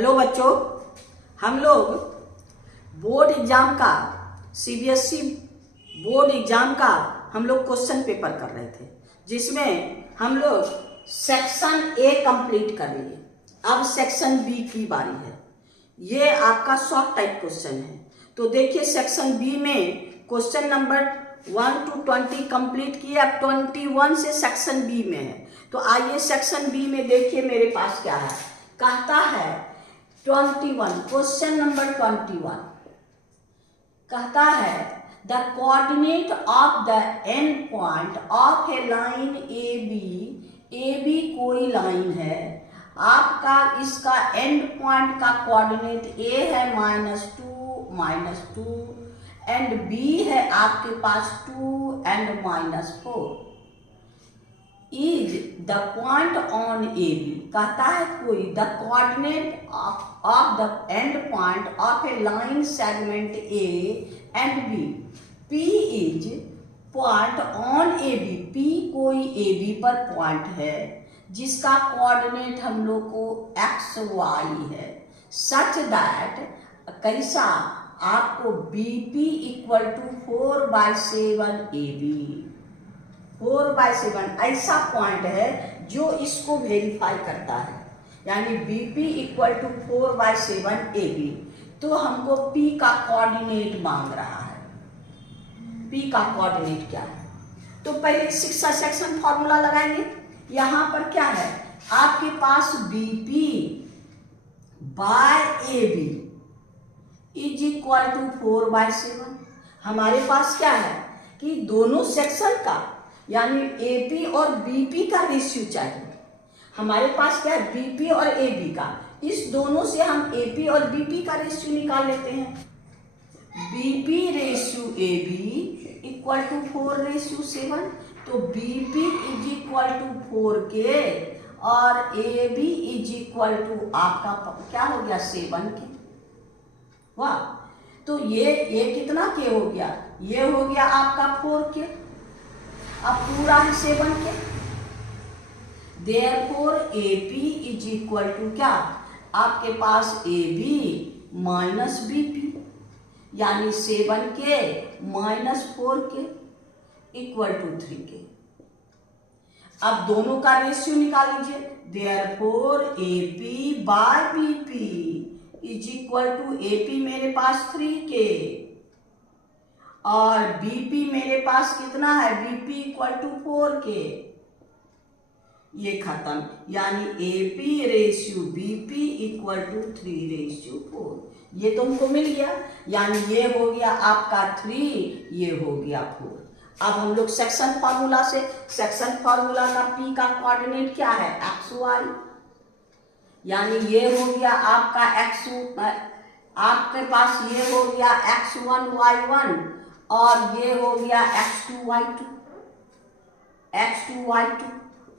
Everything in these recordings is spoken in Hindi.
हेलो बच्चों, हम लोग बोर्ड एग्जाम का सीबीएसई बोर्ड एग्जाम का हम लोग क्वेश्चन पेपर कर रहे थे, जिसमें हम लोग सेक्शन ए कंप्लीट कर लिए। अब सेक्शन बी की बारी है। ये आपका शॉर्ट टाइप क्वेश्चन है। तो देखिए, सेक्शन बी में क्वेश्चन नंबर 1 to 20 कंप्लीट किए। अब 21 से सेक्शन बी में है। तो आइए सेक्शन बी में देखिए मेरे पास क्या है। कहता है 21, क्वेश्चन नंबर 21 कहता है the coordinate of the end point of a line A B कोई लाइन है, आपका इसका एंड पॉइंट का कोऑर्डिनेट ए है -2 एंड बी है आपके पास 2 and -4 is the point on A B. कहता है कोई the coordinate of the end point of a line segment A and B. P is point on A B. P कोई ए बी पर पॉइंट है जिसका कोऑर्डिनेट हम लोग को एक्स वाई है, सच दैट कैसा आपको B P equal to 4/7 A B. 4/7 ऐसा पॉइंट है जो इसको वेरीफाई करता है, यानी BP equal to 4/7 A B. तो हमको पी का कोऑर्डिनेट मांग रहा है। पी का कोऑर्डिनेट क्या है? तो पहले शिक्षा सेक्शन फॉर्मूला लगाएंगे। यहां पर क्या है, आपके पास BP by A B is equal to 4/7। हमारे पास क्या है कि दोनों सेक्शन का यानी एपी और बीपी का रेशियो चाहिए। हमारे पास क्या है, बीपी और एबी का। इस दोनों से हम एपी और बीपी का रेशियो निकाल लेते हैं। BP ratio AB equal to 4/7। तो बीपी इज इक्वल टू 4 और एबी इज इक्वल टू आपका क्या हो गया 7 के। वाह, तो ये कितना के हो गया, ये हो गया आपका 4 के। अब पूरा है 7 के। Therefore AP is equal to क्या, आपके पास AB माइनस बीपी, यानी 7 के -4 के इक्वल टू 3 के। अब दोनों का रेशियो निकाल लीजिए। Therefore AP by BP is equal to AP मेरे पास 3 के और बीपी मेरे पास कितना है, बीपी इक्वल टू 4 के। ये खत्म, यानी AP ratio BP equal to 3/4। ये तो हमको मिल गया, यानी ये हो गया आपका 3, ये हो गया 4। अब हम लोग सेक्शन फार्मूला से, सेक्शन फार्मूला का पी का कोऑर्डिनेट क्या है, एक्स वाई, यानी ये हो गया आपका एक्स, आपके पास ये हो गया x1 y1 और ये हो गया x2 y2।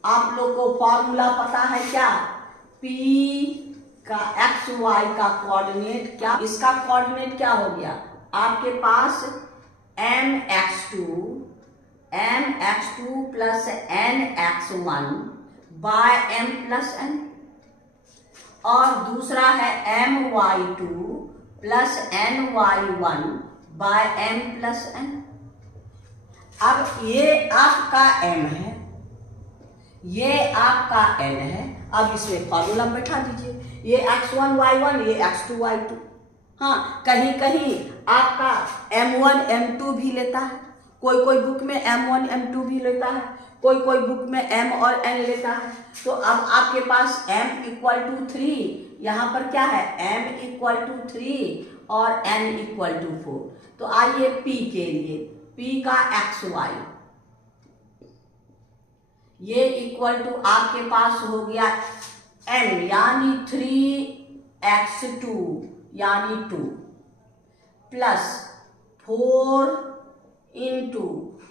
आप लोग को फॉर्मूला पता है क्या, P का x y का कोऑर्डिनेट क्या, इसका कोऑर्डिनेट क्या हो गया आपके पास mx2 plus nx1 by m plus n, और दूसरा है my2 plus ny1 by m plus n। अब ये आपका m है, ये आपका n है। अब इसमें फॉर्मूला बैठा दीजिए, ये x1 y1, ये x2 y2। हाँ, कहीं कहीं आपका m1 m2 भी लेता है, कोई बुक में m1 m2 भी लेता है, कोई बुक में m और n लेता है। तो अब आपके पास m इक्वल टू 3, यहाँ पर क्या है m इक्वल टू 3 और n इक्वल टू 4। तो आइए p के लिए, p का xy ये इक्वल टू आपके पास हो गया n यानी 3x2 यानी 2 प्लस 4 इंटू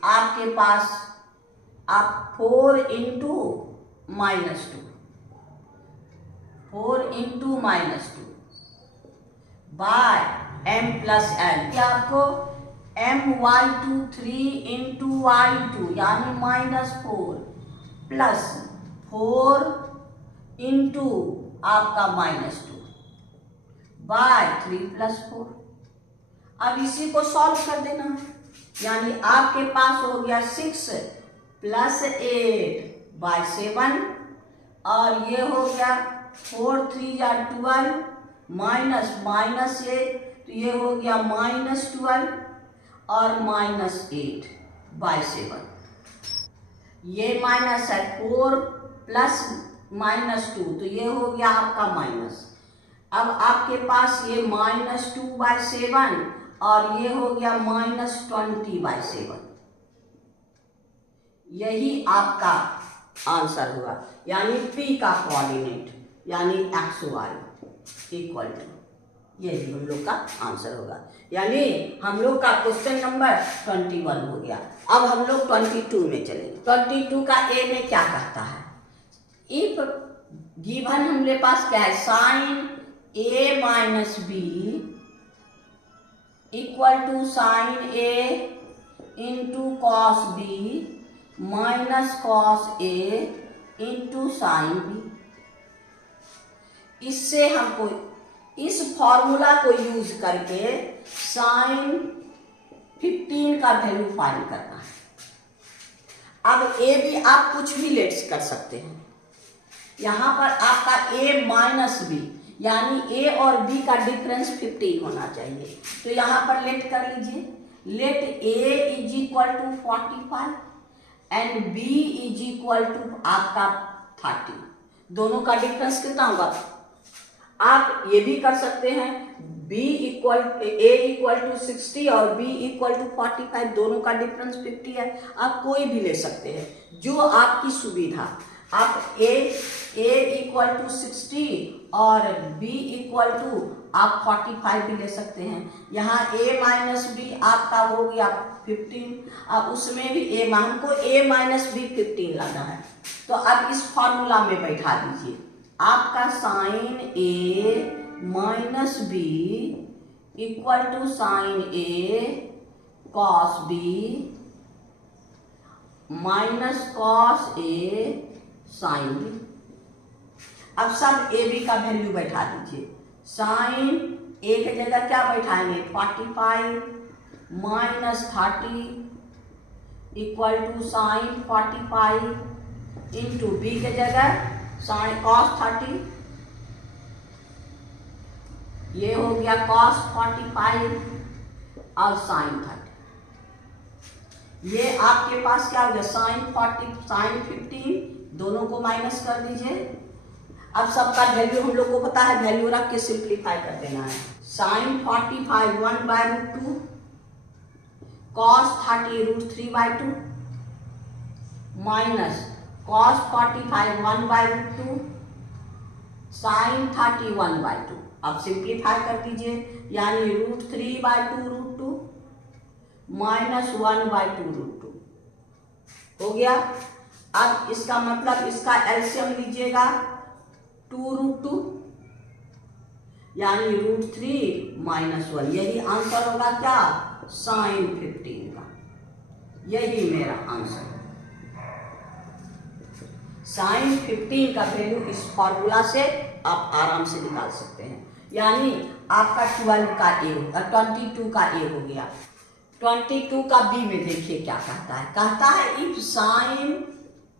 आपके पास आप 4 into -2, 4 into -2 by m plus n। क्या आपको my2 3 इंटू y2 यानी -4 प्लस 4 इंटू आपका -2 बाय 3+4। अब इसी को सॉल्व कर देना, यानी आपके पास हो गया 6 + 8/7 और ये हो गया 4 3 12 माइनस -8, तो ये हो गया -12 और -8/7। ये माइनस है 4 + -2, तो ये हो गया आपका माइनस। अब आपके पास ये -2/7 और ये हो गया -20/7। यही आपका आंसर हुआ, यानी P का कोऑर्डिनेट यानी XY इक्वल टू, यही हम लोग का आंसर होगा। यानी हम लोग का क्वेश्चन नंबर 21 हो गया। अब हम लोग 22 में चलेंगे। 22 का ए में क्या कहता है, इफ गिवन हमारे पास क्या है, sin A - B equal to sin A into cos B minus cos A into sin B। इससे हमको इस फॉर्मूला को यूज करके sin 15 का वैल्यू फाइंड करना है। अब ए भी आप कुछ भी लेट कर सकते हैं। यहाँ पर आपका a - b यानी a और b का डिफरेंस 15 होना चाहिए, तो यहाँ पर लेट कर लीजिए। लेट a = 45 एंड b = आपका 30। दोनों का डिफरेंस कितना होगा, आप ये भी कर सकते हैं a = 60 और b = 45, दोनों का डिफरेंस 50 है। आप कोई भी ले सकते हैं जो आपकी सुविधा। आप a = 60 और b आप 45 भी ले सकते हैं। यहाँ a - b आपका हो गया 15, अब उसमें भी हमको a - b 15 लाना है, तो अब इस फॉर्मूला में बैठा दीजिए। आपका sin A - b equal to sin A cos B minus cos A sin B। अब सब ए बी का वैल्यू बैठा दीजिए। sin A की जगह क्या बैठाएंगे, 45 minus 30 equal to sin 45 into B के जगह sin cos 30, ये हो गया cos 45 और sin 30। ये आपके पास क्या हो गया, sin 15, दोनों को माइनस कर दीजिए। अब सबका वैल्यू हम लोग को पता है, वैल्यू रख के सिंप्लीफाई कर देना है। sin 45 1/√2 cos 30 √3/2 minus cos 45 1/√2 sin 30 1/2। अब सिंप्लीफाई कर दीजिए, यानी √3/2 माइनस 1/2 हो गया। अब इसका मतलब इसका एलसीएम लीजिएगा 2√2 यानी √3 - 1, यही आंसर होगा क्या, sin 15 का। यही मेरा आंसर है। sin 15 का वैल्यू इस फॉर्मूला से आप आराम से निकाल सकते हैं। यानी आपका 22 का ए हो गया। 22 का बी में देखिए क्या कहता है, कहता है इफ sin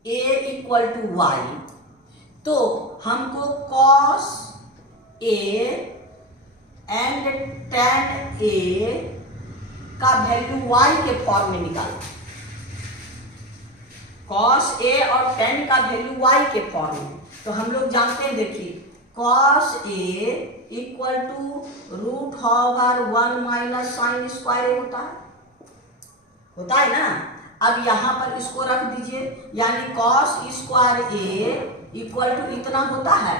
A = y, तो हमको cos A and tan A का वैल्यू y के फॉर्म में निकालना। cos A और tan का वैल्यू y के फॉर्म में, तो हम लोग जानते हैं, देखिए cos A = √1 - sin स्क्वायर होता है ना। अब यहाँ पर इसको रख दीजिए, यानी cos स्क्वायर A = इतना होता है,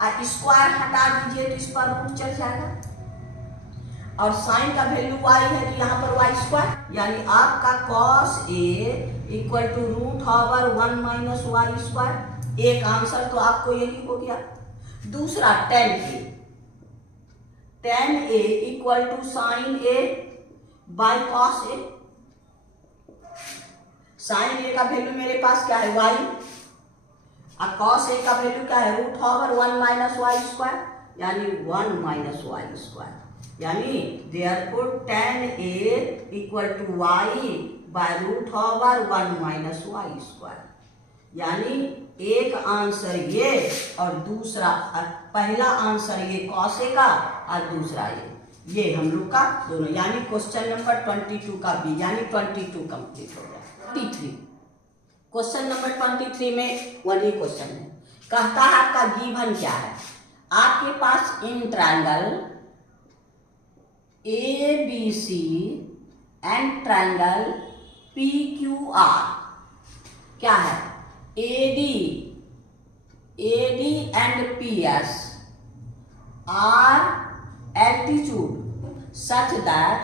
और स्क्वायर हटा दीजिए तो इस पर रूट चल जाएगा, और साइन का वैल्यू y है तो यहाँ पर y², यानी आपका cos A = √1 - y²। एक आंसर तो आपको यही हो गया। दूसरा tan A = sin A by cos A। sin A का वैल्यू मेरे पास क्या है, y, और cos A का वैल्यू क्या है, √1 - y²। यानी 1 माइनस वाई स्क्वायर, यानी therefore tan A equal to y by root over 1 minus y square. यानी एक आंसर ये और दूसरा, पहला आंसर ये cos A का और दूसरा ये हम लोग का दोनों, यानी क्वेश्चन नंबर 22 का बी, यानी 22 कंप्लीट हो गया। 23 क्वेश्चन नंबर 23 में वही क्वेश्चन है। कहता है आपका गिवन क्या है, आपके पास in triangle ABC and triangle PQR क्या है, AD and PS are altitude such that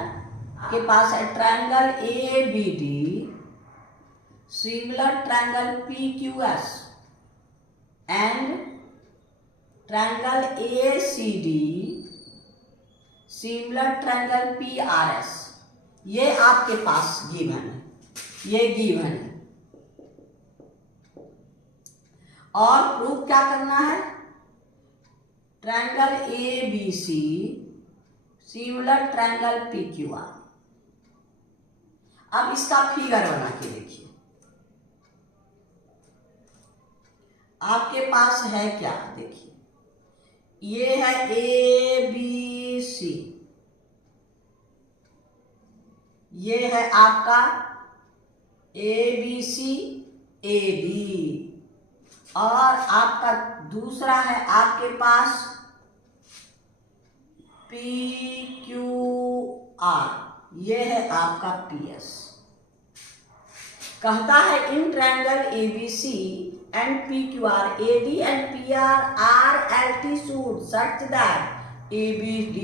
के पास है triangle ABD similar triangle PQS and triangle ACD similar triangle PRS। ये आपके पास गिवन है, ये गिवन है। और प्रूफ क्या करना है, triangle ABC similar triangle PQR। अब इसका फिगर बना के देखिए, आपके पास है क्या, देखिए ये है ABC, ये है आपका ABC AD, और आपका दूसरा है आपके पास PQR, ये है आपका PS। कहता है इन triangle ABC and PQR, AD and PR are altitude such that ABD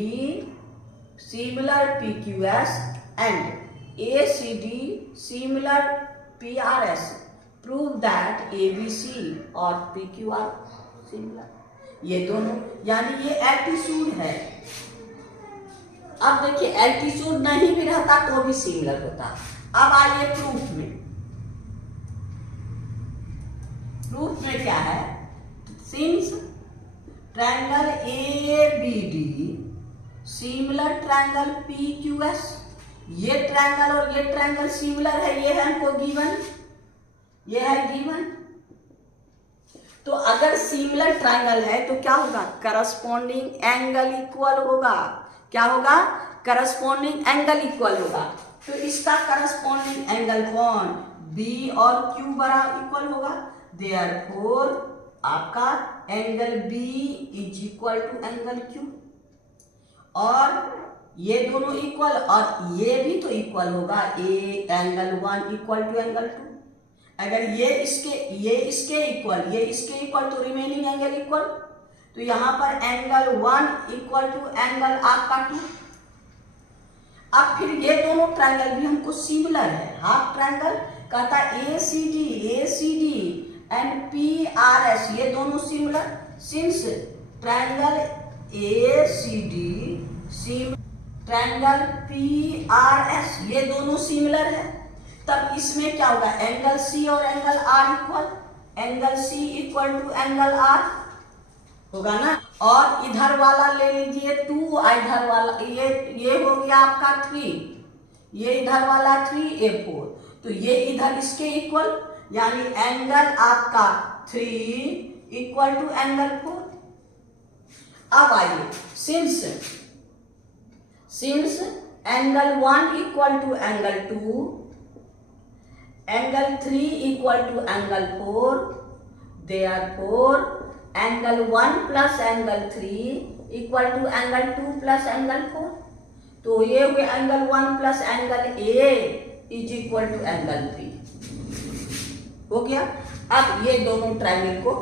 similar PQS and ACD similar PRS prove that ABC और PQR similar, ये दोनों, यानी ये एल्टीट्यूड है। अब देखिए एल्टीट्यूड नहीं भी रहता तो भी सिमिलर होता। अब आइए प्रूफ में, प्रूफ में क्या है, since triangle ABD similar triangle PQS, ये ट्रायंगल और ये ट्रायंगल सिमिलर है, ये है हमको गिवन, ये है गिवन। तो अगर सिमिलर ट्रायंगल है तो क्या होगा, करस्पॉन्डिंग एंगल इक्वल होगा। क्या होगा, करस्पॉन्डिंग एंगल इक्वल होगा। तो इसका करस्पॉन्डिंग एंगल कौन, B और Q बड़ा इक्वल होगा। देयरफॉर आपका angle B is equal to angle Q, और ये दोनों इक्वल, और ये भी तो इक्वल होगा, एंगल 1 इक्वल टू एंगल 2। अगर ये इसके इक्वल तो रिमेनिंग एंगल इक्वल, तो यहां पर एंगल 1 इक्वल टू एंगल आपका 2। अब फिर ये दोनों ट्रायंगल भी हमको सिमिलर है, हाफ ट्रायंगल कहता ACD एंड PRS, ये दोनों similar. Since triangle ACD triangle PRS ये दोनों सिमिलर है, तब इसमें क्या होगा, एंगल C और angle R equal, angle C equal to angle R होगा ना। और इधर वाला ले लीजिए 2, इधर वाला ये हो गया आपका 3, ये इधर वाला 3 A4, तो ये इधर इसके इक्वल, यानी एंगल आपका 3 इक्वल टू एंगल 4। अब आइए since angle 1 equal to angle 2, angle 3 equal to angle 4, therefore angle 1 plus angle 3 equal to angle 2 plus angle 4। तो ये हुए angle 1 plus angle A is equal to angle 3 हो गया। अब ये दोनों ट्रायंगल को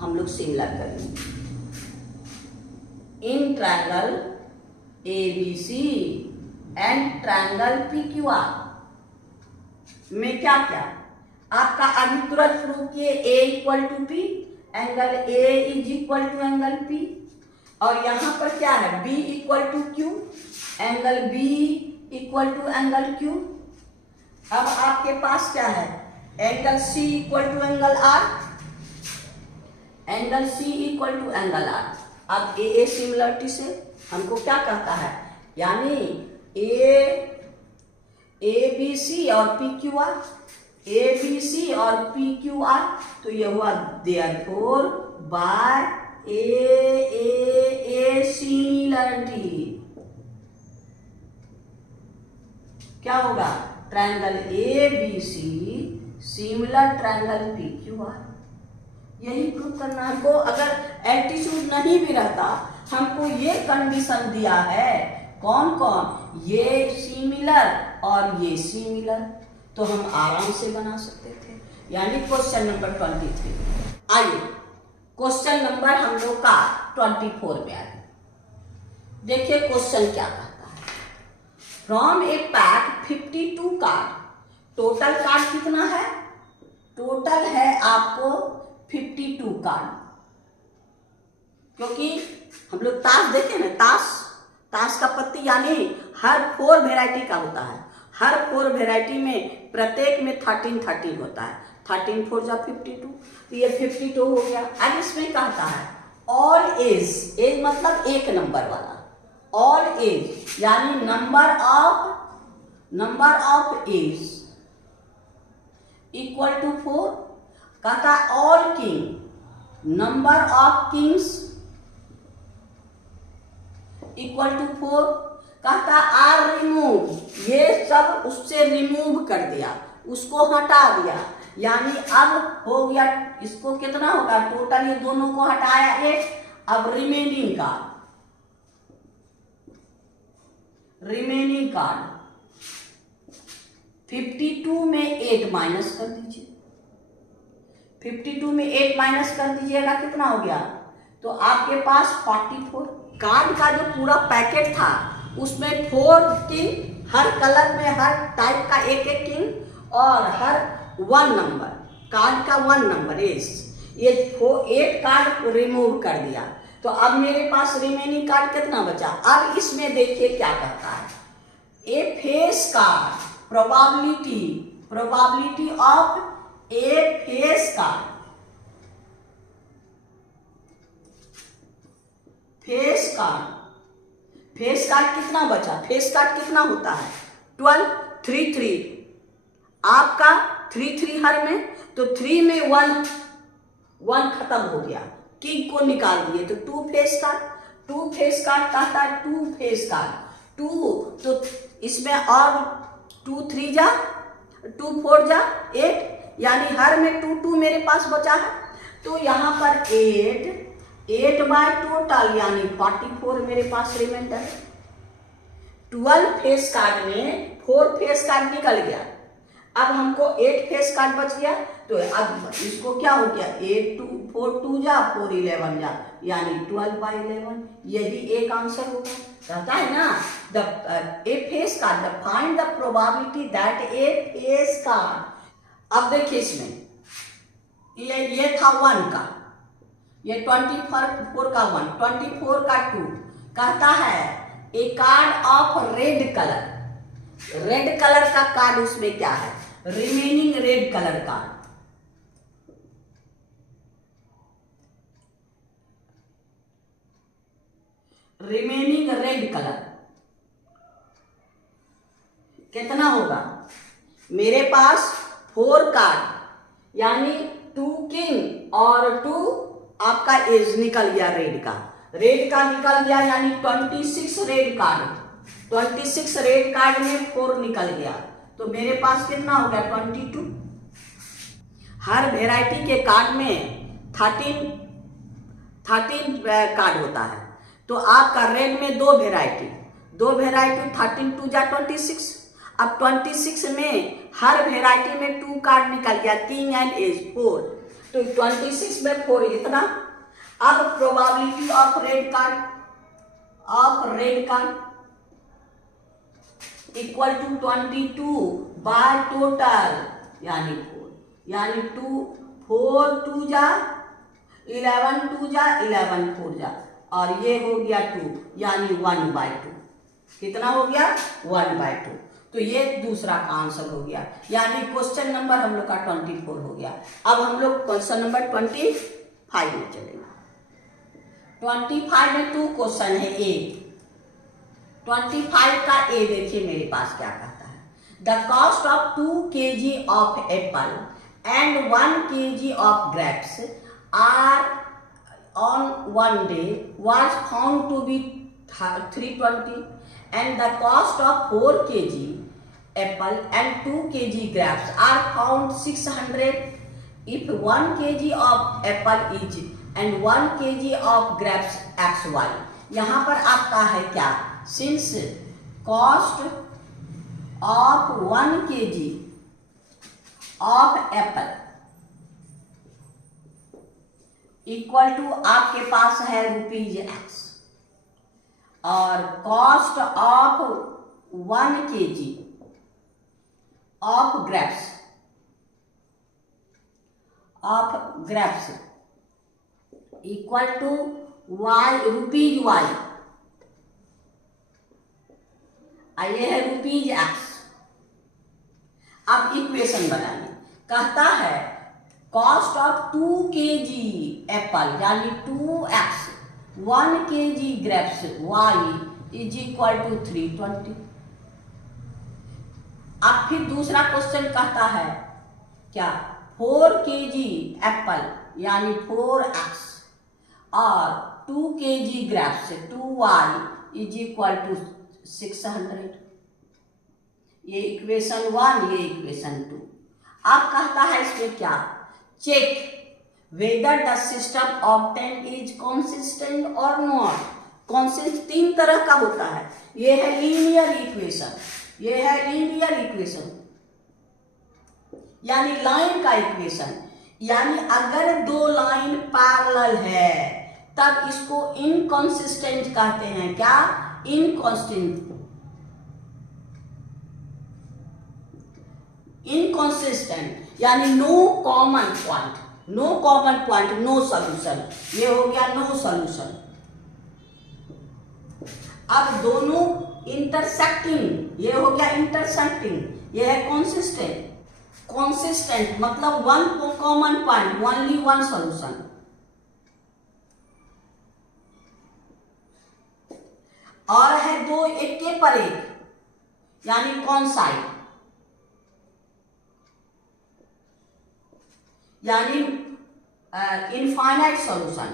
हम लोग सिमिलर करेंगे। इन triangle ABC and triangle PQR में क्या क्या आपका अभी तुरंत प्रूव किए, A equal to P, angle A is equal to angle P, और यहां पर क्या है, B equal to Q, angle B equal to angle Q। अब आपके पास क्या है, angle C equal to angle R, angle C equal to angle R। अब ए सिमिलरिटी से हमको क्या कहता है, यानी ए बी सी और P Q R, A B C और पी क्यू आर, तो ये हुआ देयरफॉर बाय ए सिमिलरिटी क्या होगा, triangle A B C similar triangle P Q R. यही प्रूव करना है हमको। अगर एल्टीट्यूड नहीं भी रहता, हमको ये कंडीशन दिया है, कौन कौन, ये सिमिलर और ये सिमिलर, तो हम आराम से बना सकते थे। यानी क्वेश्चन नंबर 23। आइए क्वेश्चन नंबर हम लोग का 24 में आए। देखिए क्वेश्चन क्या कहता है, from A pack 52 card, total card कितना है, टोटल है आपको 52 कार्ड। क्योंकि हम लोग ताश देखे ना, ताश का पत्ती यानी हर 4 वेराइटी का होता है, हर 4 वेराइटी में प्रत्येक में 13 होता है, 13 4 जा 52, तो ये 52 हो गया। अब इसमें कहता है ऑल एज, एज मतलब एक नंबर वाला, ऑल एज यानी number of ace equal to 4। कहता है all king, number of kings equal to 4। कहता आर रिमूव, ये सब उससे रिमूव कर दिया, उसको हटा दिया, यानी अब हो गया, इसको कितना होगा टोटल, ये दोनों को हटाया 8, अब रिमेनिंग कार्ड 52 में 8 माइनस कर दीजिए, 52 में 8 माइनस कर दीजिएगा, कितना हो गया, तो आपके पास 44। कार्ड का जो पूरा पैकेट था उसमें 4 किंग, हर कलर में हर टाइप का एक किंग और हर 1 नंबर, कार्ड का 1 नंबर एज, ये 8 कार्ड रिमूव कर दिया, तो अब मेरे पास रिमेनिंग कार्ड कितना बचा। अब इसमें देखिए क्या कहता है, a face card, probability of a face card, face card कितना बचा, फेस कार्ड कितना होता है 12, 3 3 आपका 3 3 हर में, तो 3 में 1 खत्म हो गया, किंग को निकाल दिए, तो 2 फेस कार्ड कहता है 2 फेस कार्ड 2, तो इसमें और 2 3 जा 2 4 जा 8, यानी हर में 2 2 मेरे पास बचा है, तो यहाँ पर 8 बाय टोटल यानी 44 मेरे पास रिमाइंडर है। 12 फेस कार्ड में 4 फेस कार्ड निकल गया, अब हमको 8 फेस कार्ड बच गया, तो अब इसको क्या हो गया, 8 2 4 2 जा 4 11 जा, यानी 12 बाई 11, यही एक आंसर होगा। कहता है ना a face card, find the probability that a face card. अब देखिए इसमें ये था 1 का, ये 24 का 1, 24 का 2, कहता है ए कार्ड ऑफ रेड कलर का कार्ड, उसमें क्या है, remaining red colour card, remaining red colour कितना होगा, मेरे पास 4 कार्ड यानी 2 किंग और 2 आपका एज निकल गया, रेड का निकल गया, यानी 26 रेड कार्ड, 26 रेड कार्ड में 4 निकल गया, तो मेरे पास कितना हो गया 22। हर वेराइटी के कार्ड में 13 कार्ड होता है, तो आपका रेड में 2 वेराइटी 13 2 जा 26, अब 26 में हर वेराइटी में 2 कार्ड निकल गया, किंग एंड एज 4, तो 26 में 4 इतना। अब probability of red card equal to 22 by total यानी 4, यानी 4 2 जा 11 2 जा 11 4 जा, और ये हो गया 2, यानी 1/2, कितना हो गया 1/2, तो ये दूसरा का आंसर हो गया, यानी क्वेश्चन नंबर हम लोग का 24 हो गया। अब हम लोग क्वेश्चन नंबर 25 में चलेंगे। 25 में 2 क्वेश्चन है। ए 25 का ए देखिए मेरे पास क्या कहता है। The cost of 2 kg of apple and 1 kg of grapes are on one day was found to be 320 and the cost of 4 kg apple and 2 kg grapes are found 600 if 1 kg of apple is and 1 kg of grapes xy। यहाँ पर आपका है क्या, since cost of 1 kg of apple equal to आपके पास है ₹x और cost of 1 kg of grapes equal to ₹y, ये है ₹x। अब इक्वेशन बनाइए। कहता है कॉस्ट ऑफ 2 kg एप्पल यानी 2x 1 kg grapes y is equal to 320। अब फिर दूसरा क्वेश्चन कहता है क्या, 4 kg एप्पल यानी 4x और 2 kg grapes 2y is equal to 600। ये इक्वेशन 1, ये इक्वेशन 2। अब कहता है इसमें क्या, check whether the system obtained is consistent और नॉट। कंसिस्टेंट 3 तरह का होता है। ये है लीनियर इक्वेशन, ये है लीनियर इक्वेशन यानी लाइन का इक्वेशन, यानी अगर 2 लाइन पैरेलल है तब इसको इनकंसिस्टेंट कहते हैं। क्या, इनकंसिस्टेंट यानी no common point, no solution. ये हो गया नो सॉल्यूशन। अब दोनों इंटरसेक्टिंग, ये हो गया इंटरसेक्टिंग। ये है कॉन्सिस्टेंट मतलब 1 कॉमन पॉइंट, ओनली 1 सॉल्यूशन। और है 2 एक के पर एक यानी कॉन्साइड यानी इनफाइनाइट सॉल्यूशन।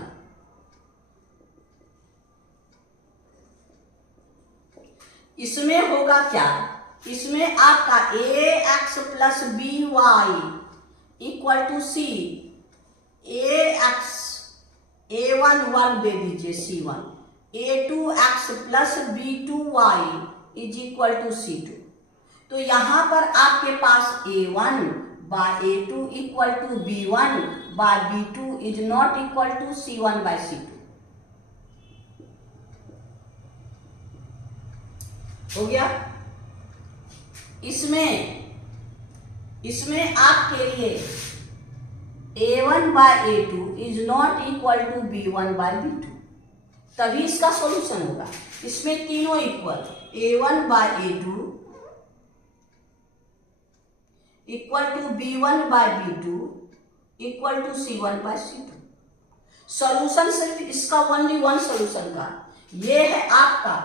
इसमें होगा क्या, इसमें आपका ax plus by equal to c, ax a1 1 दे दीजिए c1, a2x plus b2y is equal to c2। तो यहां पर आपके पास a1 by a2 equal to b1 by b2 is not equal to c1 by c2। हो गया। इसमें आपके लिए a1 by a2 is not equal to b1 by b2, तभी इसका सॉल्यूशन होगा। इसमें तीनों equal, a1 by a2 equal to b1 by b2 equal to c1 by c2। Solution सिर्फ इसका ओनली 1 सॉल्यूशन का, ये है आपका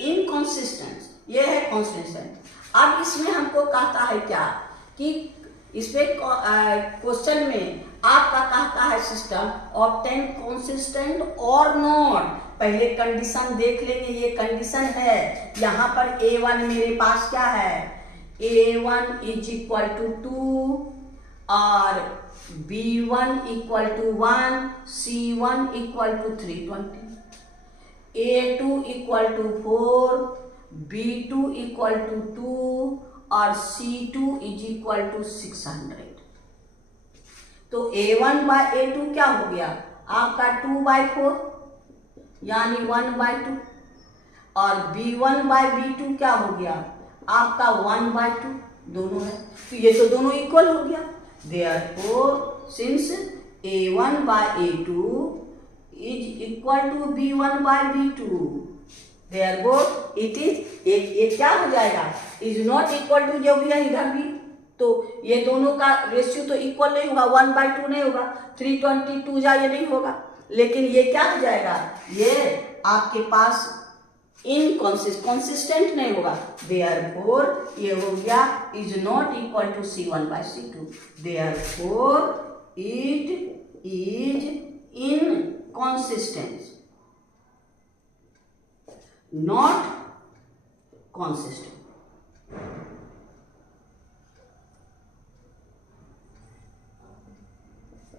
इनकंसिस्टेंट, ये है कंसिस्टेंट। अब इसमें हमको कहता है क्या कि इसमें क्वेश्चन में आपका कहता है सिस्टम ऑब्टेन कंसिस्टेंट और नॉट। पहले कंडीशन देख लेंगे, ये कंडीशन है। यहाँ पर a1 मेरे पास क्या है, a1 इज इक्वल टू 2 और b1 equal to 1, c1 equal to 320, a2 equal to 4, b2 equal to 2 और c2 इज इक्वल टू 600। तो a1 बाय a2 क्या हो गया आपका 2/4 यानी 1/2 और b1 बाय b2 क्या हो गया आपका 1/2, दोनों है। तो ये तो दोनों इक्वल हो गया। Therefore, since a1 by a2 is equal to b1 by b2, therefore it is ये क्या हो जाएगा, is not equal to जो भी है इधर भी, तो ये दोनों का रेशियो तो इक्वल नहीं होगा, 1/2 नहीं होगा, 322 जा ये नहीं होगा। लेकिन ये क्या हो जाएगा, ये आपके पास कंसिस्टेंट नहीं होगा। देयरफॉर ये हो गया is not equal to C1/C2, therefore it is inconsistent, not consistent।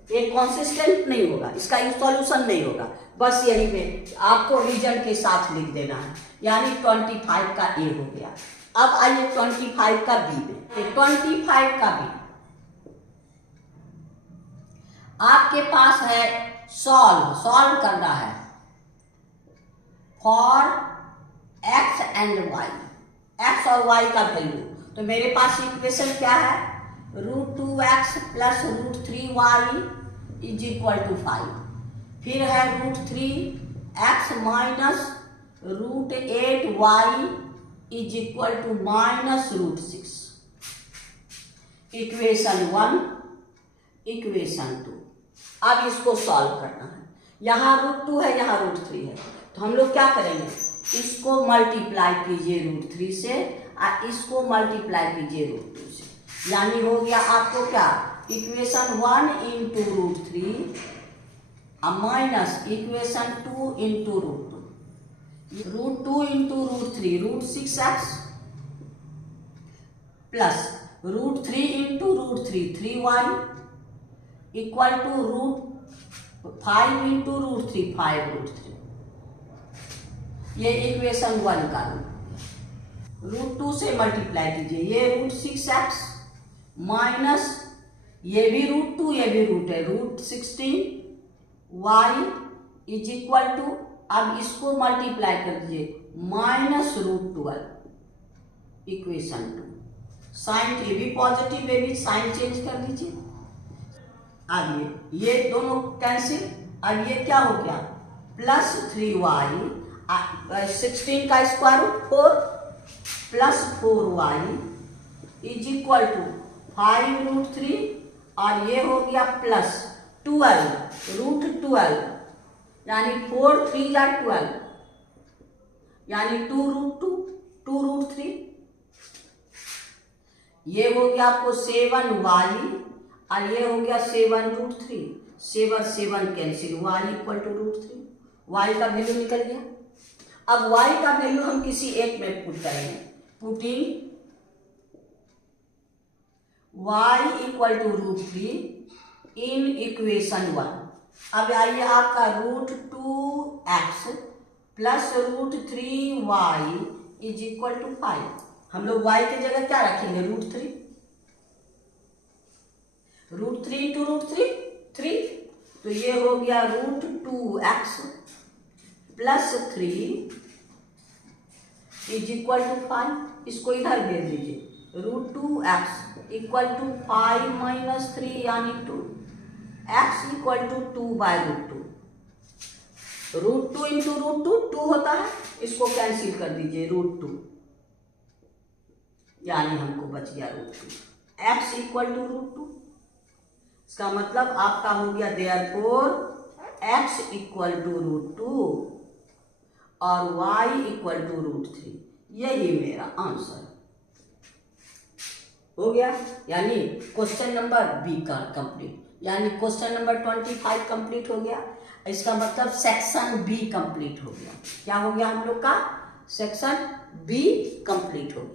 ये कंसिस्टेंट नहीं होगा, इसका सॉल्यूशन नहीं होगा। बस यही पे आपको रीजन के साथ लिख देना है, यानी 25 का ए हो गया। अब आइए 25 का बी में। 25 का बी आपके पास है, सॉल्व करना है for x and y, x और वाई का वैल्यू। तो मेरे पास इक्वेशन क्या है, √2x plus √3y is equal to 5। फिर है √3x minus √8y is equal to minus √6। Equation 1, equation 2। अब इसको सॉल्व करना है। यहाँ √2 है, यहाँ √3 है, तो हम लोग क्या करेंगे, इसको मल्टीप्लाई कीजिए √3 से और इसको मल्टीप्लाई कीजिए √2 से, यानी हो गया आपको क्या, equation 1 into √3 minus equation 2 into √2, √2 into √3 √6x plus √3 into √3 3y equal to √5 into √3 5√3। ये इक्वेशन 1 का √2 से मल्टीप्लाई कीजिए, ये √6x माइनस ये भी √2 ये भी रूट है √16y इज इक्वल टू, अब इसको मल्टीप्लाई कर दीजिए माइनस √12। इक्वेशन 2 साइन, ये भी पॉजिटिव ये भी साइन चेंज कर दीजिए। अब ये दोनों कैंसिल, अब ये क्या हो गया प्लस 3y 16 का square root 4 plus 4y is equal to 5√3 और ये हो गया प्लस 12 √12 यानी 4 3 या 12 यानी 2√2 2√3। ये हो गया आपको 7y और ये हो गया 7√3, 7 cancel, y equal to √3, y का वैल्यू निकल गया। अब y का वैल्यू हम किसी एक में पुट करेंगे, putting y equal to √3 in equation 1। अब आइए आपका √2x plus √3y is equal to 5। हम लोग y की जगह क्या रखेंगे, √3, √3 इंटू √3 3, तो ये हो गया √2x plus 3 is equal to 5। इसको इधर भेज दीजिए, √2x इक्वल टू 5 माइनस 3 यानी 2, x इक्वल टू 2/√2। √2 इंटू √2 2 होता है, इसको कैंसिल कर दीजिए √2 यानी हमको बच गया √2, x इक्वल टू √2। इसका मतलब आपका हो गया देयरफॉर x इक्वल टू √2 और y इक्वल टू √3। यही मेरा आंसर हो गया, यानी क्वेश्चन नंबर बी का कंप्लीट, यानी क्वेश्चन नंबर 25 कंप्लीट हो गया। इसका मतलब सेक्शन बी कंप्लीट हो गया। क्या हो गया हम लोग का, सेक्शन बी कंप्लीट हो गया।